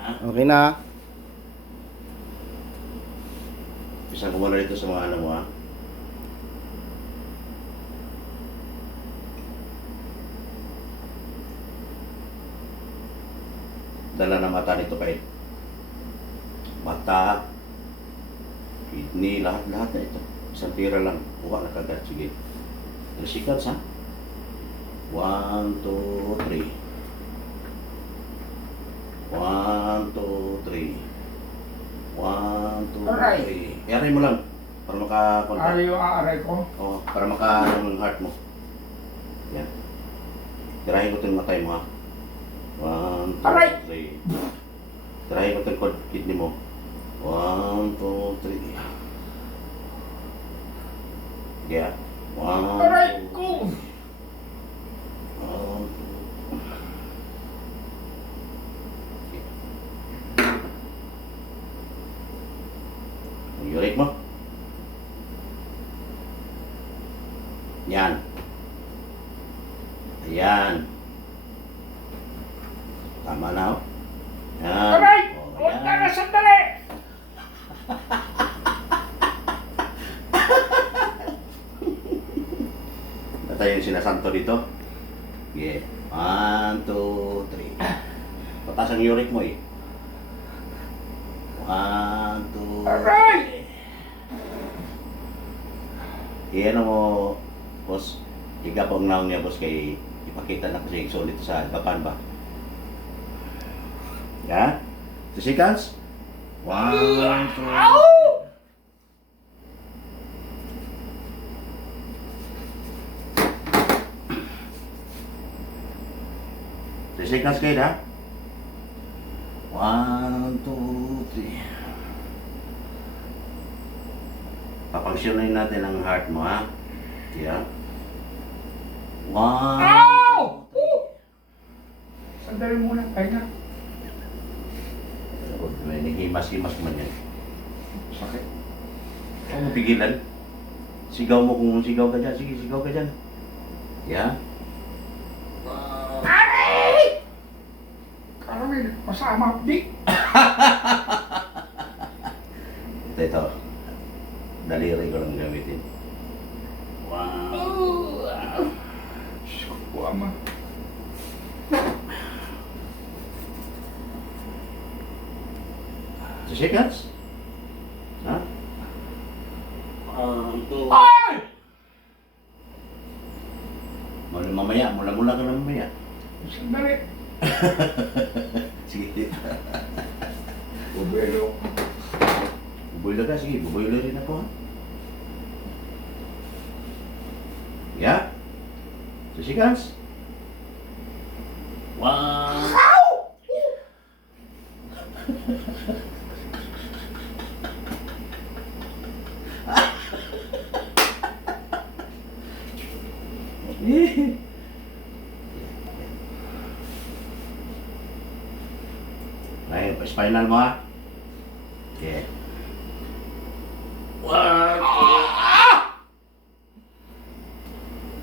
Okay na. Isang ko muna dito sa mga ano mo ha. Dala ng mata nito kahit mata, kidney, lahat-lahat na ito. Isang tira lang. Kuha na kagad. Sige. Resikat ha. 1, 2, 3. 1, 2, 3. 1, 2, Aray. 3. Iaray mo lang. Para makakontak. Ano yung aaray ko? Oo, para maka-ang heart mo. Yan. Tirahin ko ito yung matay mo ha. 1, 2, Aray! 3. Tirahin ko ito yung kidney mo. 1, 2, 3. Yeah. 1, Aray 2, ko! 1, 2. Uric mo. Yan. Ayan. Tama na, oh. Yan. Aray! Oh, Huwag yan. ka na sandali! Ito yung sinasanto dito. Yeah. 1, 2, 3. Patas ang uric mo eh. 1, 2, Aray! 3. Iyan mo, boss. Iga pa ang naong niya, boss, kay ipakita na kasi solid sa bapan ba. Yan. 2 seconds. 1, 2, Ow! seconds kayo na. 1, 2, 3. Papangsyonin natin ang heart mo ha. Yeah. 1, Ow! Sandali muna, pahinga. may himas-himas man yan. Sakit. Huwag mo pigilan. Sigaw mo kung sigaw ka dyan. Sige, sigaw ka dyan. Yeah. Aray! Karami, masama, di. Ito. Daliri ko lang gamitin. 1. Diyos ko po, ama. Seconds. Ha? 1, 2. Ay! Mamaya, mula-mula ka na mamaya. Sandali. Sige. Bubelo. Buboiler ka, sige. Buboiler rin ako. Yeah. 2 seconds. 1. Ngayon, pa-spinal mo ha. Yeah. 1, 2.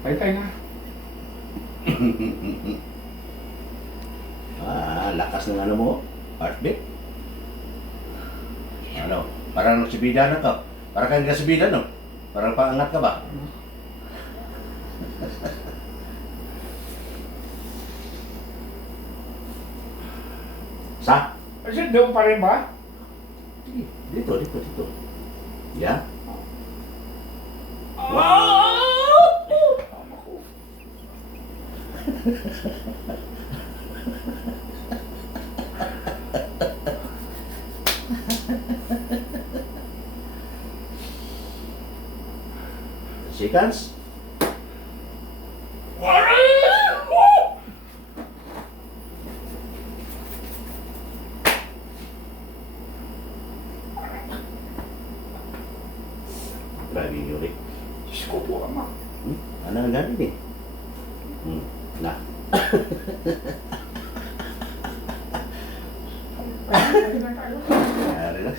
Tay-tay na. Lakas ng ano mo, heartbeat. Ano, parang nagsibida na ka. Parang kang nagsibida, no? Parang paangat ka ba? Sa? Kasi doon pa rin ba? Sige, dito. Yeah? Tama ko. Seconds? Grabe yung uric. Diyos ko po, ama. Ano ang galing eh? Na. Pahinga na tayo. Relax.